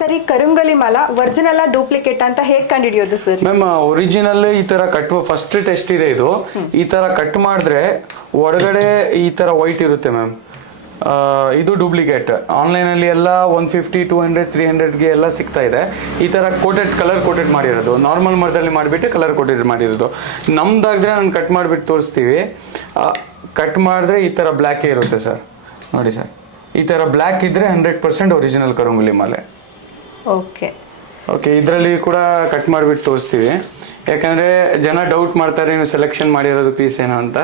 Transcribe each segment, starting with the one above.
Sir, ಈ ಕರುಂಗಲಿ ಮಾಲ original duplicate ಅಂತ ಹೇಗೆ ಕಂಡುಹಿಡಿಯೋದು ಸರ್? ಮ್ಯಾಮ್, ಒರಿಜಿನಲ್ ಈ ತರ ಕಟ್ ಫಸ್ಟ್ ಟೆಸ್ಟ್ ಇದೆ ಇದು. ಈ ತರ ಕಟ್ ಮಾಡಿದ್ರೆ ಒಳಗಡೆ ಈ ತರ ವೈಟ್ ಇರುತ್ತೆ ಮ್ಯಾಮ್. ಇದು ಡೂಪ್ಲಿಕೇಟ್. ಆನ್ಲೈನ್ ಅಲ್ಲಿ ಎಲ್ಲ 150, 200, 300ಗೆ ಎಲ್ಲ ಸಿಗ್ತಾ ಇದೆ. ಈ ತರ ಕಲರ್ ಕೋಟೆಡ್ ಮಾಡಿರೋದು, ನಾರ್ಮಲ್ ಮರದಲ್ಲಿ ಮಾಡಿಬಿಟ್ಟು ಕಲರ್ ಕೋಟೆಡ್ ಮಾಡಿರೋದು. ನಮ್ದಾದ್ರೆ ನಾನು ಕಟ್ ಮಾಡಿಬಿಟ್ಟು ತೋರಿಸ್ತೀವಿ. ಕಟ್ ಮಾಡಿದ್ರೆ ಈ ತರ ಬ್ಲ್ಯಾಕ್ ಇರುತ್ತೆ ಸರ್. ನೋಡಿ ಸರ್, ಈ ತರ ಬ್ಲ್ಯಾಕ್ ಇದ್ರೆ 100% ಒರಿಜಿನಲ್ ಕರುಂಗಲಿ ಮಾಲೆ. ಓಕೆ, ಇದರಲ್ಲಿ ಕೂಡ ಕಟ್ ಮಾಡಿಬಿಟ್ಟು ತೋರಿಸ್ತೀವಿ. ಯಾಕಂದ್ರೆ ಜನ ಡೌಟ್ ಮಾಡ್ತಾರೆ ನೀವು ಸೆಲೆಕ್ಷನ್ ಮಾಡಿರೋದು ಪೀಸ್ ಏನೋ ಅಂತ.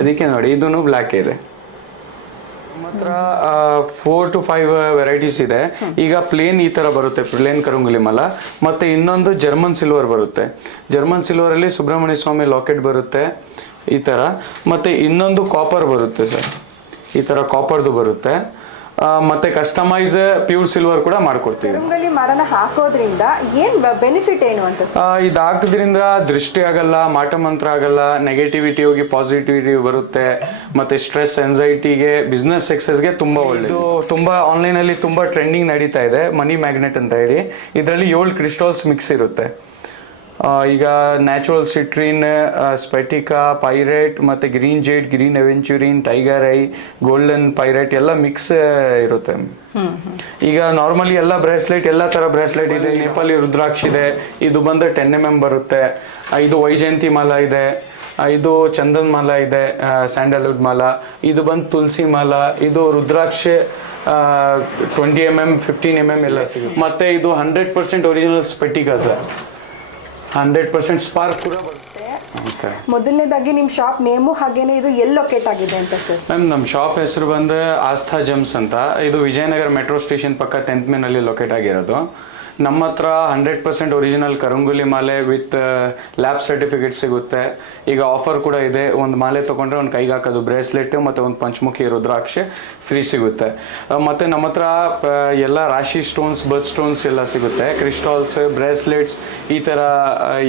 ಅದಕ್ಕೆ ನೋಡಿ, ಇದೂ ಬ್ಲ್ಯಾಕ್ ಇದೆ. ನಮ್ಮ ಹತ್ರ 4 to 5 ವೆರೈಟೀಸ್ ಇದೆ. ಈಗ ಪ್ಲೇನ್ ಈ ತರ ಬರುತ್ತೆ, ಪ್ಲೇನ್ ಕರುಂಗಲಿ ಮಾಲ. ಮತ್ತೆ ಇನ್ನೊಂದು ಜರ್ಮನ್ ಸಿಲ್ವರ್ ಬರುತ್ತೆ. ಜರ್ಮನ್ ಸಿಲ್ವರ್ ಅಲ್ಲಿ ಸುಬ್ರಹ್ಮಣ್ಯ ಸ್ವಾಮಿ ಲಾಕೆಟ್ ಬರುತ್ತೆ ಈ ತರ. ಮತ್ತೆ ಇನ್ನೊಂದು ಕಾಪರ್ ಬರುತ್ತೆ ಸರ್, ಈ ತರ ಕಾಪರ್ದು ಬರುತ್ತೆ. ಮತ್ತೆ ಕಸ್ಟಮೈಸ್ ಪ್ಯೂರ್ ಸಿಲ್ವರ್ ಕೂಡ ಮಾಡ್ಕೊಡ್ತೀವಿ. ಕರುಂಗಲಿ ಮಾರನ ಹಾಕೋದ್ರಿಂದ ಏನ್ ಬೆನಿಫಿಟ್ ಏನು ಅಂತ? ಇದು ಹಾಕೋದ್ರಿಂದ ದೃಷ್ಟಿ ಆಗಲ್ಲ, ಮಾಟ ಮಂತ್ರ ಆಗಲ್ಲ, ನೆಗೆಟಿವಿಟಿ ಹೋಗಿ ಪಾಸಿಟಿವಿಟಿ ಬರುತ್ತೆ. ಮತ್ತೆ ಸ್ಟ್ರೆಸ್, ಎನ್ಸೈಟಿಗೆ, ಬಿಸ್ನೆಸ್ ಸಕ್ಸಸ್ಗೆ ತುಂಬಾ ಒಳ್ಳೆಯದು. ತುಂಬಾ ಆನ್ಲೈನ್ ಅಲ್ಲಿ ತುಂಬಾ ಟ್ರೆಂಡಿಂಗ್ ನಡೀತಾ ಇದೆ ಮನಿ ಮ್ಯಾಗ್ನೆಟ್ ಅಂತ ಹೇಳಿ. ಇದರಲ್ಲಿ 7 ಕ್ರಿಸ್ಟಲ್ಸ್ ಮಿಕ್ಸ್ ಇರುತ್ತೆ. ಈಗ ನ್ಯಾಚುರಲ್ ಸಿಟ್ರಿನ್, ಸ್ಪೆಟಿಕಾ, ಪೈರೇಟ್, ಮತ್ತೆ green jade, green aventurine, tiger eye, golden pyrite ಎಲ್ಲ ಮಿಕ್ಸ್ ಇರುತ್ತೆ. ಈಗ ನಾರ್ಮಲಿ ಎಲ್ಲ ಬ್ರೇಸ್ಲೆಟ್, ಎಲ್ಲ ತರ ಬ್ರೇಸ್ಲೆಟ್ ಇದೆ. ನೇಪಾಳಿ ರುದ್ರಾಕ್ಷ ಇದೆ, ಇದು ಬಂದು 10mm ಬರುತ್ತೆ. ಇದು ವೈಜಯಂತಿ ಮಾಲ ಇದೆ, ಇದು ಚಂದನ್ ಮಾಲ ಇದೆ, ಸ್ಯಾಂಡಲ್ವುಡ್ ಮಾಲ. ಇದು ಬಂದು ತುಳಸಿ ಮಾಲ, ಇದು ರುದ್ರಾಕ್ಷ 20mm, 15mm ಎಲ್ಲ ಸಿಗುತ್ತೆ. ಮತ್ತೆ ಇದು 100% ಒರಿಜಿನಲ್ ಸ್ಪೆಟಿಕಾ ಸರ್, 100% ಸ್ಪಾರ್ಕ್ ಕೂಡ ಬರುತ್ತೆ. ಮೊದಲನೇದಾಗಿ ನಿಮ್ ಶಾಪ್ ನೇಮು ಹಾಗೇನೆ ಇದು ಎಲ್ಲಿ ಲೊಕೇಟ್ ಆಗಿದೆ ಅಂತ ಸರ್? ಮ್ಯಾಮ್, ನಮ್ಮ ಶಾಪ್ ಹೆಸರು ಬಂದ್ರೆ ಆಸ್ಥಾ ಜೆಮ್ಸ್ ಅಂತ. ಇದು ವಿಜಯನಗರ ಮೆಟ್ರೋ ಸ್ಟೇಷನ್ ಪಕ್ಕ 10th ಮೇನ್ ಅಲ್ಲಿ ಲೊಕೇಟ್ ಆಗಿರೋದು. ನಮ್ಮ ಹತ್ರ 100% ಒರಿಜಿನಲ್ ಕರುಂಗಲಿ ಮಾಲೆ ವಿತ್ ಲ್ಯಾಬ್ ಸರ್ಟಿಫಿಕೇಟ್ ಸಿಗುತ್ತೆ. ಈಗ ಆಫರ್ ಕೂಡ ಇದೆ, ಒಂದು ಮಾಲೆ ತಗೊಂಡ್ರೆ ಒಂದು ಕೈಗೆ ಹಾಕೋದು ಬ್ರೇಸ್ಲೆಟ್ ಮತ್ತೆ ಒಂದು ಪಂಚಮುಖಿ ರುದ್ರಾಕ್ಷ ಫ್ರೀ ಸಿಗುತ್ತೆ. ಮತ್ತೆ ನಮ್ಮ ಹತ್ರ ಎಲ್ಲ ರಾಶಿ ಸ್ಟೋನ್ಸ್, ಬರ್ತ್ ಸ್ಟೋನ್ಸ್ ಎಲ್ಲ ಸಿಗುತ್ತೆ. ಕ್ರಿಸ್ಟಾಲ್ಸ್, ಬ್ರೇಸ್ಲೆಟ್ಸ್, ಈ ಥರ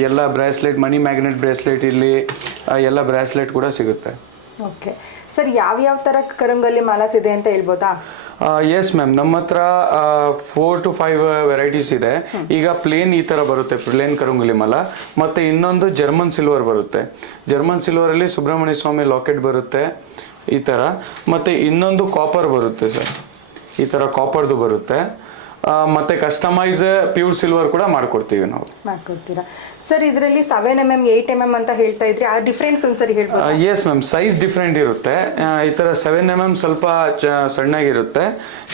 ಎಲ್ಲ ಬ್ರೇಸ್ಲೆಟ್, ಮನಿ ಮ್ಯಾಗ್ನೆಟ್ ಬ್ರೇಸ್ಲೆಟ್ ಇಲ್ಲಿ ಎಲ್ಲ ಬ್ರೇಸ್ಲೆಟ್ ಕೂಡ ಸಿಗುತ್ತೆ. ಓಕೆ ಸರ್, ಯಾವ್ಯಾವ ತರ ಕರುಂಗಲಿ ಮಾಲಾಸ್ ಇದೆ ಅಂತ ಹೇಳ್ಬೋದಾ? ಎಸ್ ಮ್ಯಾಮ್, ನಮ್ಮ ಹತ್ರ 4 to 5 ವೆರೈಟೀಸ್ ಇದೆ. ಈಗ ಪ್ಲೇನ್ ಈ ತರ ಬರುತ್ತೆ, ಪ್ಲೇನ್ ಕರುಂಗಲಿ ಮಾಲ. ಮತ್ತೆ ಇನ್ನೊಂದು ಜರ್ಮನ್ ಸಿಲ್ವರ್ ಬರುತ್ತೆ. ಜರ್ಮನ್ ಸಿಲ್ವರ್ ಅಲ್ಲಿ ಸುಬ್ರಹ್ಮಣ್ಯ ಸ್ವಾಮಿ ಲಾಕೆಟ್ ಬರುತ್ತೆ ಈ ತರ. ಮತ್ತೆ ಇನ್ನೊಂದು ಕಾಪರ್ ಬರುತ್ತೆ ಸರ್, ಈ ತರ ಕಾಪರ್ದು ಬರುತ್ತೆ. ಮತ್ತೆ ಕಸ್ಟಮೈಸ್ ಪ್ಯೂರ್ ಸಿಲ್ವರ್ ಕೂಡ ಮಾಡ್ಕೊಡ್ತೀವಿ ನಾವು. ಮಾಡ್ಕೊಡ್ತೀರಾ ಸರ್? ಇದರಲ್ಲಿ 7mm, 8mm ಅಂತ ಹೇಳ್ತಾ ಇದ್ರಿ, ಆ ಡಿಫ್ರೆನ್ಸ್ ಒಂದ್ಸರಿ ಹೇಳ್ಬೋದು? ಎಸ್ ಮ್ಯಾಮ್, ಸೈಜ್ ಡಿಫ್ರೆಂಟ್ ಇರುತ್ತೆ. ಈ ತರ 7mm ಸ್ವಲ್ಪ ಸಣ್ಣಗಿರುತ್ತೆ,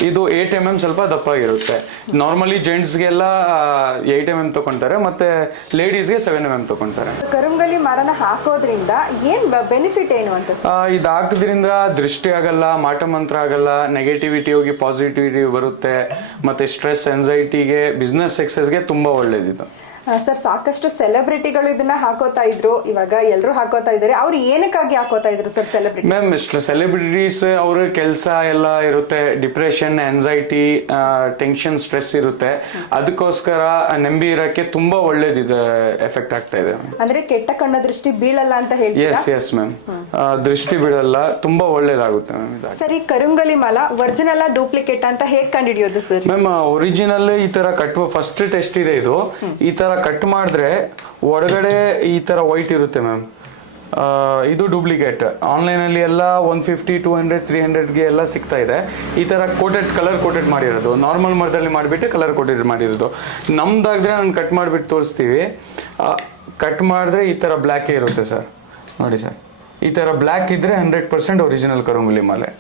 ಇದು 8mm ಸ್ವಲ್ಪ ದಪ್ಪಾಗಿರುತ್ತೆ. ನಾರ್ಮಲಿ ಜೆಂಟ್ಸ್ಗೆಲ್ಲ 8mm ತಗೊಂತಾರೆ, ಮತ್ತೆ ಲೇಡೀಸ್ಗೆ 7mm ತಗೊಂತಾರೆ. ಕರುಂಗಲಿ ಮರನ ಹಾಕೋದ್ರಿಂದ ಏನ್ ಬೆನಿಫಿಟ್ ಏನು ಅಂತ? ಇದು ಹಾಕೋದ್ರಿಂದ ದೃಷ್ಟಿ ಆಗಲ್ಲ, ಮಾಟ ಮಂತ್ರ ಆಗಲ್ಲ, ನೆಗೆಟಿವಿಟಿ ಹೋಗಿ ಪಾಸಿಟಿವಿಟಿ ಬರುತ್ತೆ. ಮತ್ತೆ ಸ್ಟ್ರೆಸ್, ಎನ್ಸೈಟಿಗೆ, ಬಿಸ್ನೆಸ್ ಸಕ್ಸಸ್ಗೆ ತುಂಬಾ ಒಳ್ಳೇದಿದೆ. ಸರ್, ಸಾಕಷ್ಟು ಸೆಲೆಬ್ರಿಟಿಗಳು ಇದನ್ನ ಹಾಕೋತಾ ಇದ್ರು, ಇವಾಗ ಎಲ್ಲರೂ ಹಾಕೋತಾ ಇದ್ದಾರೆ. ಅವ್ರು ಏನಕ್ಕಾಗಿ ಹಾಕೋತಾ ಇದ್ರು ಸರ್ ಸೆಲೆಬ್ರಿಟಿ? ಮ್ಯಾಮ್, ಸೆಲೆಬ್ರಿಟೀಸ್ ಅವ್ರ ಕೆಲಸ ಎಲ್ಲ ಇರುತ್ತೆ, ಡಿಪ್ರೆಷನ್, ಆನ್ಸೈಟಿ, ಟೆನ್ಷನ್, ಸ್ಟ್ರೆಸ್ ಇರುತ್ತೆ. ಅದಕ್ಕೋಸ್ಕರ ನಂಬಿ ಇರಕ್ಕೆ ತುಂಬಾ ಒಳ್ಳೇದಿದೆ, ಎಫೆಕ್ಟ್ ಆಗ್ತಾ ಇದೆ. ಅಂದ್ರೆ ಕೆಟ್ಟ ಕಣ್ಣ ದೃಷ್ಟಿ ಬೀಳಲ್ಲ ಅಂತ ಹೇಳ್ತೀರಾ? ಎಸ್ ಮ್ಯಾಮ್, ದೃಷ್ಟಿ ಬೀಳಲ್ಲ, ತುಂಬಾ ಒಳ್ಳೇದಾಗುತ್ತೆ ಮ್ಯಾಮ್. ಸರ್, ಈ ಕರುಂಗಲಿ ಮಾಲ ಒರಿಜಿನಲ್ ಡೂಪ್ಲಿಕೇಟ್ ಅಂತ ಹೇಗೆ ಕಂಡುಹಿಡಿಯೋದು ಸರ್? ಮ್ಯಾಮ್, ಒರಿಜಿನಲ್ ಈ ತರ ಕಟ್ಟುವ ಫಸ್ಟ್ ಟೆಸ್ಟ್ ಇದೆ ಇದು. ಈ ತರ ಕಟ್ ಮಾಡಿದ್ರೆ ಒಳಗಡೆ ಈ ತರ ವೈಟ್ ಇರುತ್ತೆ ಮ್ಯಾಮ್. ಇದು ಡೂಪ್ಲಿಕೇಟ್. ಆನ್ಲೈನ್ ಅಲ್ಲಿ ಎಲ್ಲ 150, 200, 300ಗೆ ಎಲ್ಲ ಸಿಗ್ತಾ ಇದೆ. ಈ ತರ ಕಲರ್ ಕೋಟೆಡ್ ಮಾಡಿರೋದು, ನಾರ್ಮಲ್ ಮರದಲ್ಲಿ ಮಾಡಿಬಿಟ್ಟು ಕಲರ್ ಕೋಟೆಡ್ ಮಾಡಿರೋದು. ನಮ್ದಾದ್ರೆ ನಾನು ಕಟ್ ಮಾಡಿಬಿಟ್ಟು ತೋರಿಸ್ತೀವಿ. ಕಟ್ ಮಾಡಿದ್ರೆ ಈ ತರ ಬ್ಲ್ಯಾಕ್ ಇರುತ್ತೆ ಸರ್. ನೋಡಿ ಸರ್, ಈ ತರ ಬ್ಲ್ಯಾಕ್ ಇದ್ರೆ 100% ಒರಿಜಿನಲ್ ಕರುಂಗಲಿ ಮಾಲೆ.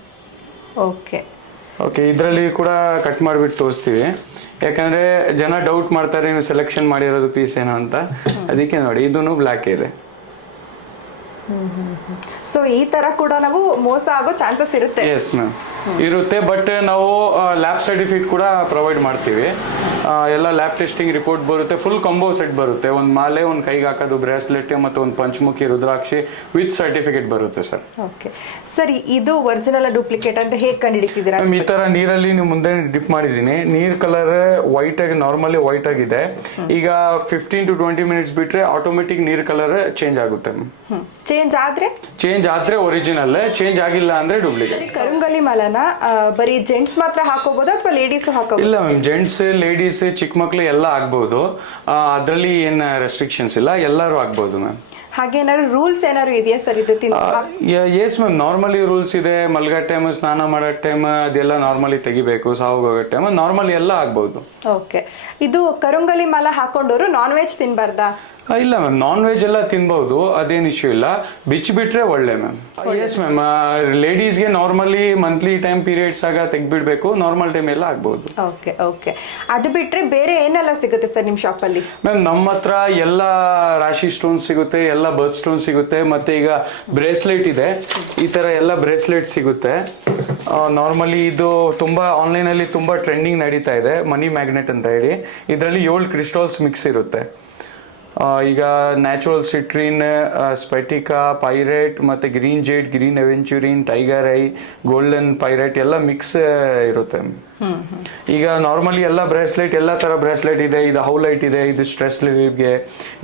ಓಕೆ, ಇದರಲ್ಲಿ ಕೂಡ ಕಟ್ ಮಾಡಿಬಿಟ್ಟು ತೋರಿಸ್ತೀವಿ. ಯಾಕಂದ್ರೆ ಜನ ಡೌಟ್ ಮಾಡ್ತಾರೆ ನೀವು ಸೆಲೆಕ್ಷನ್ ಮಾಡಿರೋದು ಪೀಸ್ ಏನೋ ಅಂತ. ಅದಕ್ಕೆ ನೋಡಿ, ಇದೂ ಬ್ಲ್ಯಾಕ್ ಇದೆ. ಸೊ ಈ ತರ ಕೂಡ ನಾವು ಮೋಸ ಆಗೋ ಚಾನ್ಸಸ್ ಇರುತ್ತೆ? ಎಸ್ ಮ್ಯಾಮ್, ಇರುತ್ತೆ. ಬಟ್ ನಾವು ಲ್ಯಾಬ್ ಸರ್ಟಿಫಿಕೇಟ್ ಕೂಡ ಪ್ರೊವೈಡ್ ಮಾಡ್ತೀವಿ. ಎಲ್ಲ ಲ್ಯಾಬ್ ಟೆಸ್ಟಿಂಗ್ ರಿಪೋರ್ಟ್ ಬರುತ್ತೆ. ಫುಲ್ ಕಾಂಬೋ ಸೆಟ್ ಬರುತ್ತೆ. ಒಂದು ಮಾಲೆ, ಒಂದು ಕೈಗೆ ಹಾಕೋದು ಬ್ರೇಸ್ಲೆಟ್, ಮತ್ತು ಒಂದು ಪಂಚಮುಖಿ ರುದ್ರಾಕ್ಷಿ ವಿತ್ ಸರ್ಟಿಫಿಕೇಟ್ ಬರುತ್ತೆ ಸರ್. ಓಕೆ ಸರ್, ಇದು ಒರಿಜಿನಲ್ ಡೂಪ್ಲಿಕೇಟ್ ಅಂತ ಹೇಗೆ ಕಂಡುಹಿಡಿತಿದ್ದೀರಾ? ಈ ತರ ನೀರಲ್ಲಿ ನೀವು ಮುಂದೆ ಡಿಪ್ ಮಾಡಿದೀನಿ. ನೀರ್ ಕಲರ್ ವೈಟ್ ಆಗಿ, ನಾರ್ಮಲಿ ವೈಟ್ ಆಗಿದೆ. ಈಗ 15 to 20 ಮಿನಿಟ್ಸ್ ಬಿಟ್ರೆ ಆಟೋಮೆಟಿಕ್ ನೀರ್ ಕಲರ್ ಚೇಂಜ್ ಆಗುತ್ತೆ. ಚೇಂಜ್ ಆದ್ರೆ ಚೇಂಜ್ ಆದ್ರೆ ಒರಿಜಿನಲ್, ಚೇಂಜ್ ಆಗಿಲ್ಲ ಅಂದ್ರೆ ಡೂಪ್ಲಿಕೇಟ್. ಕರುಂಗಲಿ ಮಾಲನ ಬರೀ ಜೆಂಟ್ಸ್ ಮಾತ್ರ ಹಾಕೋಬಹುದಾ ಅಥವಾ ಲೇಡೀಸ್ ಹಾಕೋಬಹುದು? ಇಲ್ಲ ಮ್ಯಾಮ್, ಜೆಂಟ್ಸ್, ಲೇಡೀಸ್, ಚಿಕ್ಕ ಮಕ್ಳು ಎಲ್ಲ ಆಗ್ಬಹುದು. ಅದರಲ್ಲಿ ಏನ್ ರೆಸ್ಟ್ರಿಕ್ಷನ್ಸ್ ಇಲ್ಲ, ಎಲ್ಲರೂ ಆಗ್ಬಹುದು ಮ್ಯಾಮ್. ಹಾಗೆ ಏನಾದ್ರು ರೂಲ್ಸ್ ಏನಾದ್ರು ಇದೆಯಾ ಸರ್ ಇದು ಎಸ್ ಮ್ಯಾಮ್, ನಾರ್ಮಲಿ ರೂಲ್ಸ್ ಇದೆ. ಮಲ್ಗೋ ಟೈಮ್, ಸ್ನಾನ ಮಾಡೋ ಟೈಮ್ ಅದೆಲ್ಲ ನಾರ್ಮಲಿ ತೆಗಿಬೇಕು. ಸಾವು ಹೋಗೋ ಟೈಮ್ ನಾರ್ಮಲಿ ಎಲ್ಲ ಆಗ್ಬಹುದು. ಓಕೆ, ಇದು ಕರುಂಗಲಿ ಮಾಲ ಹಾಕೊಂಡವರು ನಾನ್ ವೆಜ್ ತಿನ್ಬಾರ್ದಾ? ಇಲ್ಲ ಮ್ಯಾಮ್, ನಾನ್ ವೆಜ್ ಎಲ್ಲ ತಿನ್ಬಹುದು, ಅದೇನು ಇಶ್ಯೂ ಇಲ್ಲ. ಬಿಟ್ರೆ ಒಳ್ಳೆ ಮ್ಯಾಮ್. ಎಸ್ ಮ್ಯಾಮ್, ಲೇಡೀಸ್ಗೆ ನಾರ್ಮಲಿ ಮಂತ್ಲಿ ಟೈಮ್ ಪೀರಿಯಡ್ಸ್ ಆಗ ತೆಗ್ಬಿಡ್ಬೇಕು, ನಾರ್ಮಲ್ ಟೈಮ್ ಎಲ್ಲ ಆಗ್ಬಹುದು. ಓಕೆ ಓಕೆ, ಅದು ಬಿಟ್ರೆ ಬೇರೆ ಏನೆಲ್ಲ ಸಿಗುತ್ತೆ ಸರ್ ನಿಮ್ ಶಾಪ್ ಅಲ್ಲಿ? ಮ್ಯಾಮ್, ನಮ್ಮ ಹತ್ರ ಎಲ್ಲ ರಾಶಿ ಸ್ಟೋನ್ ಸಿಗುತ್ತೆ, ಎಲ್ಲ ಬರ್ತ್ ಸ್ಟೋನ್ ಸಿಗುತ್ತೆ, ಮತ್ತೆ ಈಗ ಬ್ರೇಸ್ಲೆಟ್ ಇದೆ, ಈ ತರ ಎಲ್ಲ ಬ್ರೇಸ್ಲೆಟ್ ಸಿಗುತ್ತೆ. ನಾರ್ಮಲಿ ಇದು ತುಂಬಾ ಆನ್ಲೈನ್ ಅಲ್ಲಿ ತುಂಬಾ ಟ್ರೆಂಡಿಂಗ್ ನಡೀತಾ ಇದೆ, ಮನಿ ಮ್ಯಾಗ್ನೆಟ್ ಅಂತ ಹೇಳಿ. ಇದರಲ್ಲಿ 7 ಕ್ರಿಸ್ಟಲ್ಸ್ ಮಿಕ್ಸ್ ಇರುತ್ತೆ. ಈಗ ನ್ಯಾಚುರಲ್ ಸಿಟ್ರಿನ್, ಸ್ಪೆಟಿಕಾ, ಪೈರೇಟ್, ಮತ್ತೆ green jade, green aventurine, tiger eye, golden pyrite ಎಲ್ಲ ಮಿಕ್ಸ್ ಇರುತ್ತೆ. ಈಗ ನಾರ್ಮಲಿ ಎಲ್ಲ ಬ್ರೇಸ್ಲೆಟ್, ಎಲ್ಲ ತರ ಬ್ರೇಸ್ಲೆಟ್ ಇದೆ. ಇದು ಹೌಲೈಟ್ ಇದೆ, ಇದು ಸ್ಟ್ರೆಸ್ ರಿಲೀಫ್ಗೆ.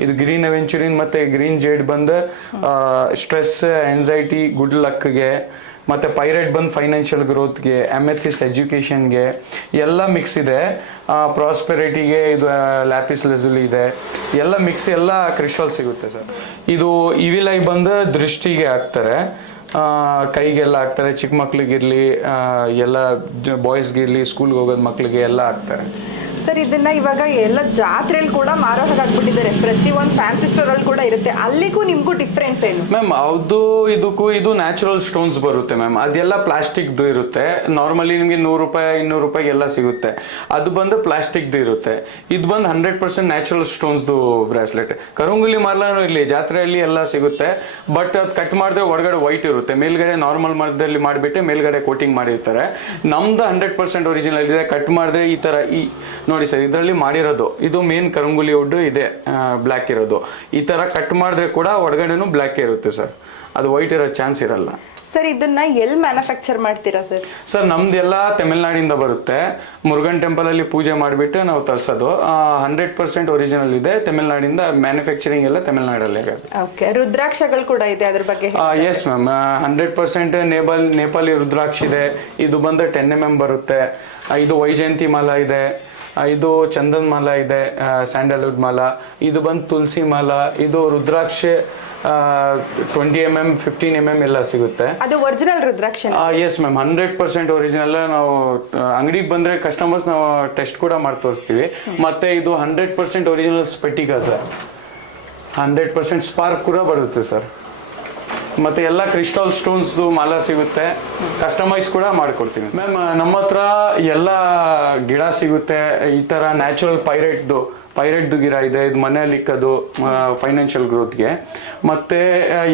ಇದು ಗ್ರೀನ್ ಅವೆಂಚುರಿನ್ ಮತ್ತೆ ಗ್ರೀನ್ ಜೇಡ್ ಬಂದು ಸ್ಟ್ರೆಸ್, ಆಂಗ್ಸೈಟಿ, ಗುಡ್ ಲಕ್ಗೆ. ಮತ್ತೆ ಪೈರೇಟ್ ಬಂದು ಫೈನಾನ್ಷಿಯಲ್ ಗ್ರೋತ್ಗೆ, ಅಮೆಥಿಸ್ಟ್ ಎಜುಕೇಶನ್ಗೆ ಎಲ್ಲ ಮಿಕ್ಸ್ ಇದೆ. ಪ್ರಾಸ್ಪೆರಿಟಿಗೆ ಇದು ಲ್ಯಾಪಿಸ್ ಲೆಜುಲಿ ಇದೆ, ಎಲ್ಲ ಮಿಕ್ಸ್, ಎಲ್ಲ ಕ್ರಿಸ್ಟಲ್ ಸಿಗುತ್ತೆ ಸರ್. ಇದು ಇವಿಲ್ ಐ ಬಂದು ದೃಷ್ಟಿಗೆ ಹಾಕ್ತಾರೆ, ಕೈಗೆಲ್ಲ ಹಾಕ್ತಾರೆ. ಚಿಕ್ಕ ಮಕ್ಳಿಗಿರ್ಲಿ, ಎಲ್ಲ ಬಾಯ್ಸ್ಗಿರ್ಲಿ, ಸ್ಕೂಲ್ಗೆ ಹೋಗೋದು ಮಕ್ಳಿಗೆ ಎಲ್ಲ ಹಾಕ್ತಾರೆ ಸರ್. ಇದನ್ನ ಇವಾಗ ಎಲ್ಲ ಜಾತ್ರೆಯಲ್ಲಿ ಕೂಡ ಮಾರೋ ಹಾಗಾಗ್ಬಿಟ್ಟಿದ್ದಾರೆ, ಪ್ರತಿ ಒಂದು ಫ್ಯಾನ್ಸಿ ಸ್ಟೋರ್ ಅಲ್ಲಿ ಕೂಡ ಇರುತ್ತೆ. ಅಲ್ಲಿಗೂ ನಿಮ್ಗೂ ಡಿಫ್ರೆನ್ಸ್ ಏನು ಮ್ಯಾಮ್? ಅದು ಇದಕ್ಕೂ ಇದು ನ್ಯಾಚುರಲ್ ಸ್ಟೋನ್ಸ್ ಬರುತ್ತೆ ಮ್ಯಾಮ್. ಅದೆಲ್ಲ ಪ್ಲಾಸ್ಟಿಕ್ದು ಇರುತ್ತೆ. ನಾರ್ಮಲಿ ನಿಮಗೆ 100 ರೂಪಾಯಿ 200 ರೂಪಾಯಿಗೆ ಎಲ್ಲ ಸಿಗುತ್ತೆ. ಅದು ಬಂದು ಪ್ಲಾಸ್ಟಿಕ್ದು ಇರುತ್ತೆ. ಇದು ಬಂದು 100% ನ್ಯಾಚುರಲ್ ಸ್ಟೋನ್ಸ್ದು ಬ್ರಾಸ್ಲೆಟ್. ಕರುಂಗಲಿ ಮಾಲಾನು ಇಲ್ಲಿ ಜಾತ್ರೆಯಲ್ಲಿ ಎಲ್ಲ ಸಿಗುತ್ತೆ, ಬಟ್ ಅದು ಕಟ್ ಮಾಡಿದ್ರೆ ಹೊರಗಡೆ ವೈಟ್ ಇರುತ್ತೆ, ಮೇಲ್ಗಡೆ ನಾರ್ಮಲ್ ಮರದಲ್ಲಿ ಮಾಡಿಬಿಟ್ಟು ಮೇಲ್ಗಡೆ ಕೋಟಿಂಗ್ ಮಾಡಿರ್ತಾರೆ. ನಮ್ದು 100% ಒರಿಜಿನಲ್ ಇದೆ. ಕಟ್ ಮಾಡಿದ್ರೆ ಈ ತರ ನೋಡಿ ಸರ್, ಇದರಲ್ಲಿ ಮಾಡಿರೋದು ಇದು ಮೇನ್ ಕರುಂಗುಲಿ ವುಡ್ ಇದೆ, ಬ್ಲ್ಯಾಕ್ ಇರೋದು. ಈ ತರ ಕಟ್ ಮಾಡಿದ್ರೆ ಕೂಡ ಹೊರಗಡೆನು ಬ್ಲ್ಯಾಕ್ ಇರುತ್ತೆ ಸರ್, ಅದು ವೈಟ್ ಇರೋ ಚಾನ್ಸ್ ಇರಲ್ಲ. ಸರ್, ಇದನ್ನ ಎಲ್ಲಿ ಮ್ಯಾನುಫ್ಯಾಕ್ಚರ್ ಮಾಡ್ತೀರಾ ಸರ್? ಸರ್, ನಮ್ದೆಲ್ಲ ತಮಿಳ್ನಾಡಿಂದ ಬರುತ್ತೆ. ಮುರುಗನ್ ಟೆಂಪಲ್ ಅಲ್ಲಿ ಪೂಜೆ ಮಾಡಿಬಿಟ್ಟು ನಾವು ತರಿಸೋದು. 100% ಒರಿಜಿನಲ್ ಇದೆ. ತಮಿಳ್ನಾಡಿಂದ ಮ್ಯಾನುಫ್ಯಾಕ್ಚರಿಂಗ್ ಎಲ್ಲ ತಮಿಳ್ನಾಡಲ್ಲೇ. ಓಕೆ, ರುದ್ರಾಕ್ಷಗಳು ಕೂಡ ಇದೆ, ಅದ್ರ ಬಗ್ಗೆ? ಎಸ್ ಮ್ಯಾಮ್, 100% ನೇಪಾಳಿ ರುದ್ರಾಕ್ಷ ಇದೆ. ಇದು ಬಂದು 10 mm ಬರುತ್ತೆ. ಇದು ವೈಜಯಂತಿ ಮಾಲಾ ಇದೆ, ಇದು ಚಂದನ್ ಮಾಲಾ ಇದೆ, ಸ್ಯಾಂಡಲ್ವುಡ್ ಮಾಲಾ. ಇದು ಬಂದು ತುಳಸಿ ಮಾಲಾ. ಇದು ರುದ್ರಾಕ್ಷ 20 mm 15 mm ಎಲ್ಲ ಸಿಗುತ್ತೆ. ಅದು original rudraksha? Yes ma'am, 100% original. ನಾವು ಅಂಗಡಿಗೆ ಬಂದ್ರೆ ಕಸ್ಟಮರ್ಸ್ ನಾವು ಟೆಸ್ಟ್ ಕೂಡ ಮಾಡಿ ತೋರಿಸ್ತೀವಿ. ಮತ್ತೆ ಇದು 100% ಒರಿಜಿನಲ್ ಸ್ಪೆಟಿಕಾ ಸರ್, 100% ಸ್ಪಾರ್ಕ್ ಕೂಡ ಬರುತ್ತೆ ಸರ್. ಮತ್ತೆ ಎಲ್ಲ ಕ್ರಿಸ್ಟಲ್ ಸ್ಟೋನ್ಸ್ ಮಾಲಾ ಸಿಗುತ್ತೆ, ಕಸ್ಟಮೈಸ್ ಕೂಡ ಮಾಡ್ಕೊಡ್ತೀವಿ ಮ್ಯಾಮ್. ನಮ್ಮ ಹತ್ರ ಎಲ್ಲ ಗಿಡ ಸಿಗುತ್ತೆ. ಈ ತರ ನ್ಯಾಚುರಲ್ ಪೈರೇಟ್ದು ಗಿಡ ಇದೆ, ಇದು ಮನೆಯಲ್ಲಿ ಇಕ್ಕೋದು ಫೈನಾನ್ಷಿಯಲ್ ಗ್ರೋತ್ಗೆ. ಮತ್ತೆ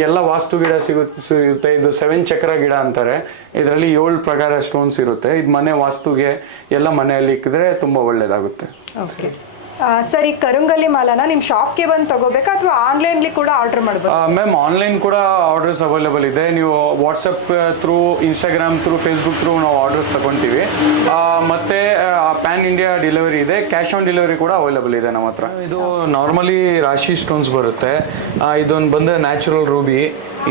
ಎಲ್ಲ ವಾಸ್ತು ಗಿಡ ಸಿಗುತ್ತೆ. ಇದು 7 ಚಕ್ರ ಗಿಡ ಅಂತಾರೆ. ಇದರಲ್ಲಿ 7 ಪ್ರಕಾರ ಸ್ಟೋನ್ಸ್ ಇರುತ್ತೆ. ಇದು ಮನೆ ವಾಸ್ತುಗೆ ಎಲ್ಲ ಮನೆಯಲ್ಲಿ ಇಕ್ಕಿದ್ರೆ ತುಂಬಾ ಒಳ್ಳೇದಾಗುತ್ತೆ. ಓಕೆ ಸರ್, ಈ ಕರುಂಗಲಿ ಮಾಲಾನ ನಿಮ್ ಶಾಪ್ಗೆ ಬಂದು ತಗೋಬೇಕಾ ಅಥವಾ ಆನ್ಲೈನ್ಲಿ ಕೂಡ ಆರ್ಡರ್ ಮಾಡಬೇಕು? ಮ್ಯಾಮ್, ಆನ್ಲೈನ್ ಕೂಡ ಆರ್ಡರ್ಸ್ ಅವೈಲೇಬಲ್ ಇದೆ. ನೀವು WhatsApp through, Instagram through, Facebook through ನಾವು ಆರ್ಡರ್ಸ್ ತಗೊಂತೀವಿ. ಮತ್ತೆ ಪ್ಯಾನ್ ಇಂಡಿಯಾ ಡೆಲಿವರಿ ಇದೆ, ಕ್ಯಾಶ್ ಆನ್ ಡೆಲಿವರಿ ಕೂಡ ಅವೈಲೇಬಲ್ ಇದೆ ನಮ್ಮ ಹತ್ರ. ಇದು ನಾರ್ಮಲಿ ರಾಶಿ ಸ್ಟೋನ್ಸ್ ಬರುತ್ತೆ. ಇದೊಂದು ಬಂದು ನ್ಯಾಚುರಲ್ ರೂಬಿ,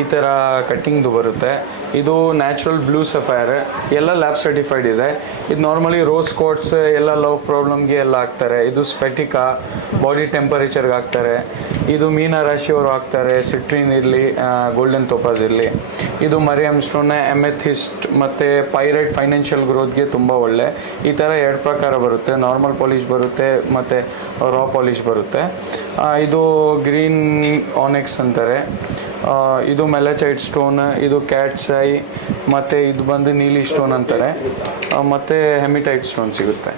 ಈ ಥರ ಕಟ್ಟಿಂಗ್ದು ಬರುತ್ತೆ. ಇದು ನ್ಯಾಚುರಲ್ ಬ್ಲೂ ಸಫೈರ್, ಎಲ್ಲ ಲ್ಯಾಬ್ ಸರ್ಟಿಫೈಡ್ ಇದೆ. ಇದು ನಾರ್ಮಲಿ ರೋಸ್ ಕೋಟ್ಸ್ ಎಲ್ಲ ಲವ್ ಪ್ರಾಬ್ಲಮ್ಗೆ ಎಲ್ಲ ಹಾಕ್ತಾರೆ. ಇದು ಸ್ಪೆಟಿಕಾ, ಬಾಡಿ ಟೆಂಪರೇಚರ್ಗೆ ಹಾಕ್ತಾರೆ. ಇದು ಮೀನ ರಾಶಿಯವರು ಹಾಕ್ತಾರೆ, ಸಿಟ್ರಿನ್ ಇರಲಿ, ಗೋಲ್ಡನ್ ಟೋಪಾಸ್ ಇರಲಿ. ಇದು ಮರಿಯಮ್ ಸ್ಟೋನ್, ಎಮೆಥಿಸ್ಟ್ ಮತ್ತು ಪೈರೇಟ್ ಫೈನಾನ್ಷಿಯಲ್ ಗ್ರೋತ್ಗೆ ತುಂಬ ಒಳ್ಳೆ. ಈ ಥರ 2 ಪ್ರಕಾರ ಬರುತ್ತೆ. ನಾರ್ಮಲ್ ಪಾಲಿಶ್ ಬರುತ್ತೆ ಮತ್ತು ರಾ ಪಾಲಿಶ್ ಬರುತ್ತೆ. ಇದು ಗ್ರೀನ್ ಆನೆಕ್ಸ್ ಅಂತಾರೆ. ಇದು ಮೆಲಚೈಟ್ ಸ್ಟೋನ್, ಇದು ಕ್ಯಾಟ್ಸ್ ಐ, ಮತ್ತು ಇದು ಬಂದು ನೀಲಿ ಸ್ಟೋನ್ ಅಂತಾರೆ. ಮತ್ತು ಹೆಮಿಟೈಟ್ ಸ್ಟೋನ್ ಸಿಗುತ್ತೆ.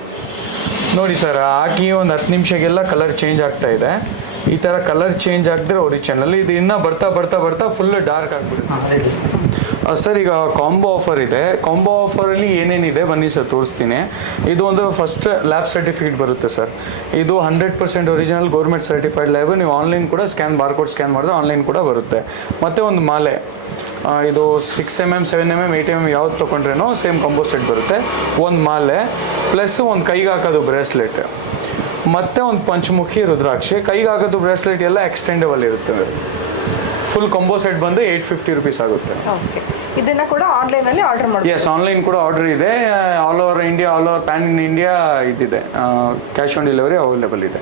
ನೋಡಿ ಸರ್, ಹಾಕಿ ಒಂದು 10 ನಿಮಿಷಕ್ಕೆಲ್ಲ ಕಲರ್ ಚೇಂಜ್ ಆಗ್ತಾ ಇದೆ. ಈ ಥರ ಕಲರ್ ಚೇಂಜ್ ಆಗಿದ್ರೆ ಒರಿಜಿನಲ್. ಇದು ಇನ್ನೂ ಬರ್ತಾ ಬರ್ತಾ ಬರ್ತಾ ಫುಲ್ ಡಾರ್ಕ್ ಆಗಿಬಿಡುತ್ತೆ ಸರ್. ಈಗ ಕಾಂಬೋ ಆಫರ್ ಇದೆ. ಕಾಂಬೋ ಆಫರಲ್ಲಿ ಏನೇನಿದೆ ಬನ್ನಿ ಸರ್ ತೋರಿಸ್ತೀನಿ. ಇದು ಒಂದು ಫಸ್ಟ್ ಲ್ಯಾಬ್ ಸರ್ಟಿಫಿಕೇಟ್ ಬರುತ್ತೆ ಸರ್. ಇದು 100% ಒರಿಜಿನಲ್ ಗೌರ್ಮೆಂಟ್ ಸರ್ಟಿಫೈಡ್ ಲ್ಯಾಬ್. ನೀವು ಆನ್ಲೈನ್ ಕೂಡ ಬಾರ್ಕೋಡ್ ಸ್ಕ್ಯಾನ್ ಮಾಡಿದ್ರೆ ಆನ್ಲೈನ್ ಕೂಡ ಬರುತ್ತೆ. ಮತ್ತು ಒಂದು ಮಾಲೆ, ಇದು 6 mm 7 mm 8 mm ಯಾವ್ದು ತೊಗೊಂಡ್ರೇನೋ ಸೇಮ್ ಕಾಂಬೋ ಸೆಟ್ ಬರುತ್ತೆ. ಒಂದು ಮಾಲೆ ಪ್ಲಸ್ ಒಂದು ಕೈಗೆ ಹಾಕೋದು ಬ್ರೇಸ್ಲೆಟ್, ಮತ್ತು ಒಂದು ಪಂಚಮುಖಿ ರುದ್ರಾಕ್ಷಿ. ಕೈಗೆ ಹಾಕೋದು ಬ್ರೇಸ್ಲೆಟ್ ಎಲ್ಲ ಎಕ್ಸ್ಟೆಂಡಬಲ್ ಇರುತ್ತೆ. ಫುಲ್ ಕಾಂಬೋ ಸೆಟ್ ಬಂದು 850 ರುಪೀಸ್ ಆಗುತ್ತೆ. ಓಕೆ, ಇದನ್ನ ಕೂಡ ಆನ್ಲೈನ್ ಅಲ್ಲಿ ಆರ್ಡರ್ ಮಾಡ್ಬೋದು. ಎಸ್, ಆನ್ಲೈನ್ ಕೂಡ ಆರ್ಡರ್ ಇದೆ. All over India, all over PAN in India ಇದಿದೆ. ಕ್ಯಾಶ್ ಆನ್ ಡೆಲಿವರಿ ಅವೈಲೇಬಲ್ ಇದೆ.